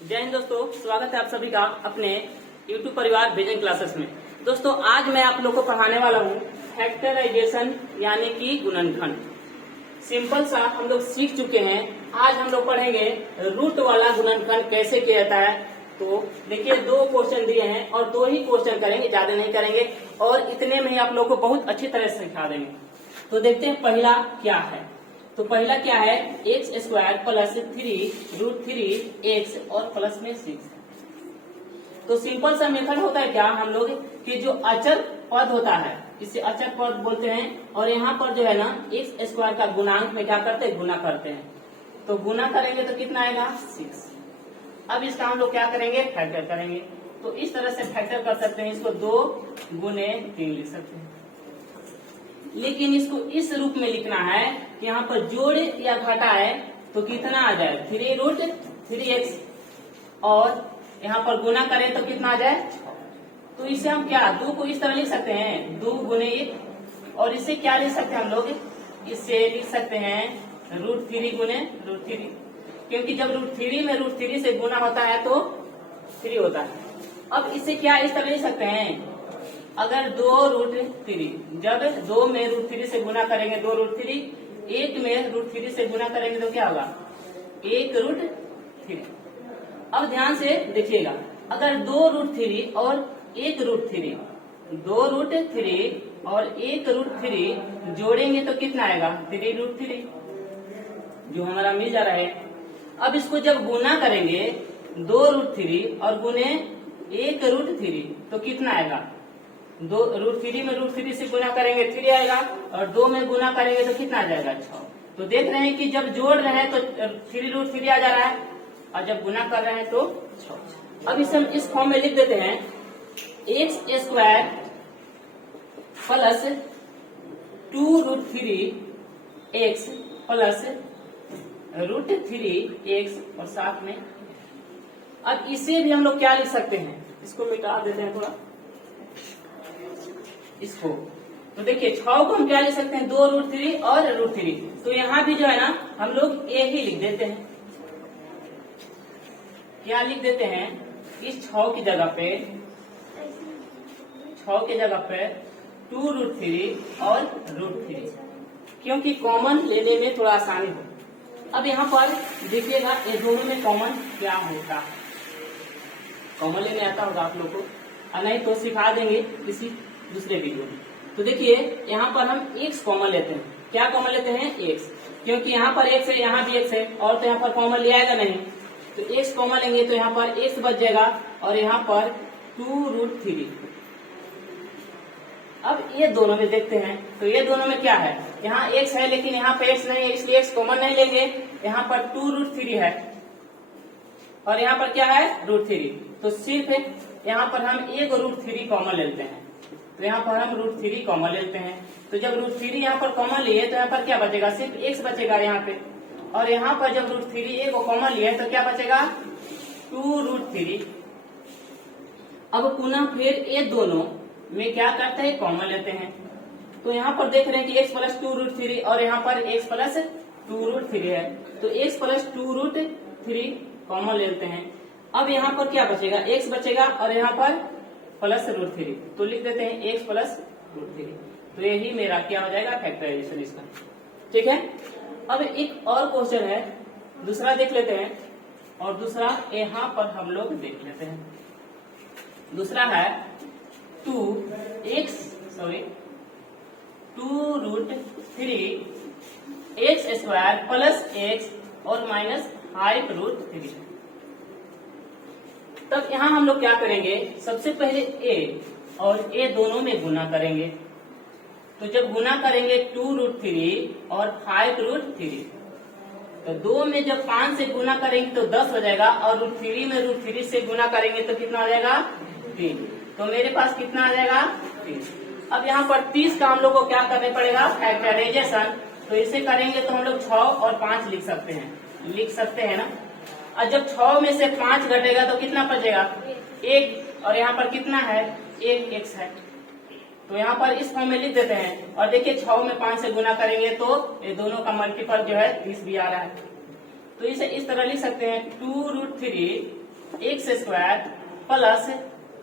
जय हिंद दोस्तों, स्वागत है आप सभी का अपने YouTube परिवार विजन क्लासेस में। दोस्तों आज मैं आप लोग को पढ़ाने वाला हूँ फैक्टराइजेशन यानी कि गुणनखंड। सिंपल सा हम लोग सीख चुके हैं। आज हम लोग पढ़ेंगे रूट वाला गुणनखंड कैसे किया जाता है। तो देखिए दो क्वेश्चन दिए हैं और दो ही क्वेश्चन करेंगे, ज्यादा नहीं करेंगे और इतने में ही आप लोग को बहुत अच्छी तरह से सिखा देंगे। तो देखते हैं पहला क्या है। तो पहला क्या है, एक्स स्क्वायर प्लस 3√3x और प्लस में 6। तो सिंपल सा मेथड होता है क्या, हम लोग कि जो अचर पद होता है इसे अचर पद बोलते हैं और यहाँ पर जो है ना एक्स स्क्वायर का गुणांक में क्या करते हैं, गुना करते हैं। तो गुना करेंगे तो कितना आएगा, 6। अब इसका हम लोग क्या करेंगे, फैक्टर करेंगे। तो इस तरह से फैक्टर कर सकते हैं, इसको 2 गुने 3 लिख सकते हैं। लेकिन इसको इस रूप में लिखना है कि यहाँ पर जोड़ या घटा है तो कितना आ जाए, 3√3x और यहाँ पर गुना करें तो कितना आ जाए। तो इसे हम क्या 2 को इस तरह लिख सकते हैं, 2 गुने 1 और इसे क्या लिख सकते हैं हम लोग, इसे लिख सकते हैं √3 गुने √3, क्योंकि जब √3 में √3 से गुना होता है तो 3 होता है। अब इसे क्या इस तरह लिख सकते हैं, अगर 2√3 जब 2 में √3 से गुना करेंगे 2√3, 1 में √3 से गुना करेंगे तो क्या होगा, 1√3। अब ध्यान से देखिएगा, अगर 2√3 और 1√3, 2√3 और 1√3 जोड़ेंगे तो कितना आएगा, 3√3 जो हमारा मिल जा रहा है। अब इसको जब गुना करेंगे 2√3 और गुने 1√3 तो कितना आएगा, 2√3 में √3 से गुना करेंगे 3 आएगा और 2 में गुना करेंगे तो कितना आ जाएगा, 6। तो देख रहे हैं कि जब जोड़ रहे हैं तो 3√3 आ जा रहा है और जब गुना कर रहे हैं तो 6। अब इसे हम इस फॉर्म में लिख देते हैं, x square plus 2√3x plus √3x और साथ में। अब इसे भी हम लोग क्या लिख सकते हैं, इसको मिटा देते हैं थोड़ा इसको। तो देखिए 6 को हम क्या लिख सकते हैं, 2√3 और √3। तो यहाँ भी जो है ना हम लोग ए ही लिख देते हैं। क्या लिख देते हैं, इस 6 की जगह पे 2√3 और √3, क्योंकि कॉमन लेने में थोड़ा आसानी हो। अब यहाँ पर देखिएगा ये दोनों में कॉमन क्या होता है, कॉमन लेने आता होगा आप लोग को, और नहीं तो सिखा देंगे किसी दूसरे वीडियो में। तो देखिए यहाँ पर हम x कॉमन लेते हैं। क्या कॉमन लेते हैं, x, क्योंकि यहाँ पर x है यहाँ भी x है और तो यहाँ पर कॉमन ले आएगा नहीं। तो x कॉमन लेंगे तो यहाँ पर x बच जाएगा और यहाँ पर 2√3। अब ये दोनों में देखते हैं, तो ये दोनों में क्या है, यहाँ x है लेकिन यहाँ पे x नहीं है, इसलिए x कॉमन नहीं लेंगे। यहाँ पर 2√3 है और यहाँ पर क्या है, √3। तो सिर्फ यहाँ पर हम एक √3 कॉमन लेते हैं। तो यहाँ पर हम √3 कॉमन लेते हैं। तो जब √3 यहाँ पर कॉमन लिए तो यहाँ पर क्या बचेगा, सिर्फ x बचेगा यहाँ पे। और यहाँ पर जब √3 एक को कॉमन लिए तो क्या बचेगा, 2√3। अब पुनः फिर ये दोनों में क्या करते हैं, कॉमन लेते हैं। तो यहाँ पर देख रहे हैं कि x प्लस 2√3 और यहाँ पर x प्लस 2√3 है। तो x प्लस 2√3 कॉमन लेते हैं। अब यहाँ पर क्या बचेगा, x बचेगा और यहाँ पर प्लस √3। तो लिख देते हैं x प्लस √3। तो यही मेरा क्या हो जाएगा, फैक्टराइजेशन इसका। ठीक है। अब एक और क्वेश्चन है, दूसरा देख लेते हैं। और दूसरा यहाँ पर हम लोग देख लेते हैं। दूसरा है 2√3x स्क्वायर प्लस x और माइनस 5√3। तब यहाँ हम लोग क्या करेंगे, सबसे पहले a और a दोनों में गुना करेंगे। तो जब गुना करेंगे 2√3 और 5√3, तो 2 में जब 5 से गुना करेंगे तो 10 हो जाएगा और √3 में √3 से गुना करेंगे तो कितना हो जाएगा, 3। तो मेरे पास कितना आ जाएगा, 3। अब यहाँ पर 30 का हम लोग को क्या करने पड़ेगा, फैक्टराइजेशन। तो इसे करेंगे तो हम लोग 6 और 5 लिख सकते हैं ना। और जब 6 में से 5 घटेगा तो कितना बचेगा, 1। और यहाँ पर कितना है, 1 x है। तो यहाँ पर इस फॉर्म में लिख देते हैं। और देखिए 6 में 5 से गुना करेंगे तो ये दोनों का मल्टीपल जो है 30 भी आ रहा है। तो इसे इस तरह लिख सकते हैं 2√3 x square plus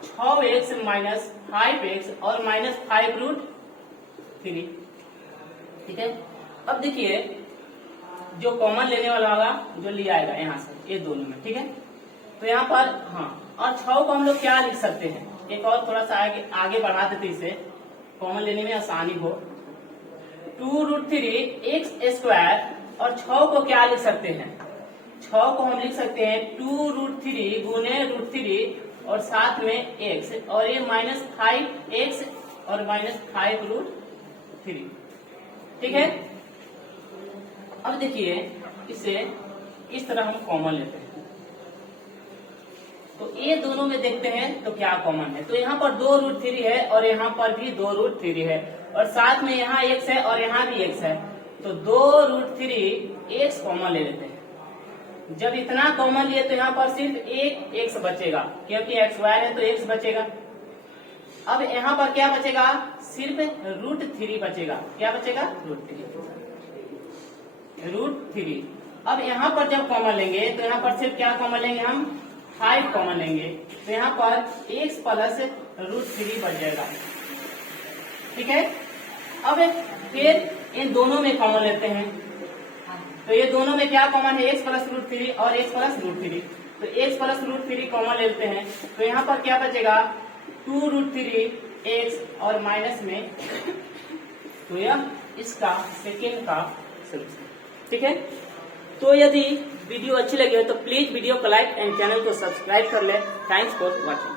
6x minus 5x और माइनस 5√3। ठीक है, अब देखिए जो कॉमन लेने वाला होगा, जो लिया आएगा यहाँ से ये दोनों में। ठीक है, तो यहाँ पर हाँ, और 6 को हम लोग क्या लिख सकते हैं, एक और थोड़ा सा आगे बढ़ा देते इसे, कॉमन लेने में आसानी हो। 2√3 एक्स स्क्वायर और 6 को क्या लिख सकते हैं, 6 को हम लिख सकते हैं 2√3 गुने √3 और साथ में x, और ये माइनस 5x और माइनस 5√3। ठीक है, अब देखिए इसे इस तरह हम कॉमन लेते हैं, तो ये दोनों में देखते हैं तो क्या कॉमन है। तो यहाँ पर 2√3 है और यहाँ पर भी 2√3 है, और साथ में यहाँ x है और यहाँ भी x है, तो 2√3 x कॉमन ले लेते हैं। जब इतना कॉमन लिए तो यहाँ पर सिर्फ एक x बचेगा, क्योंकि x y है तो x बचेगा। अब यहाँ पर क्या बचेगा, सिर्फ √3 बचेगा। क्या बचेगा, √3। अब यहाँ पर जब कॉमन लेंगे तो यहाँ पर सिर्फ क्या कॉमन लेंगे, हम 5 कॉमन लेंगे, तो यहाँ पर x प्लस √3 बच जाएगा। ठीक है, अब फिर इन दोनों में कॉमन लेते हैं, तो ये दोनों में क्या कॉमन है, x प्लस √3 और x प्लस √3, तो x प्लस √3 कॉमन लेते हैं, तो यहाँ पर क्या बचेगा 2√3 x और माइनस में, तो यह इसका सेकेंड का सोल्यूशन। ठीक है, तो यदि वीडियो अच्छी लगी हो तो प्लीज वीडियो को लाइक एंड चैनल को सब्सक्राइब कर ले। Thanks for watching.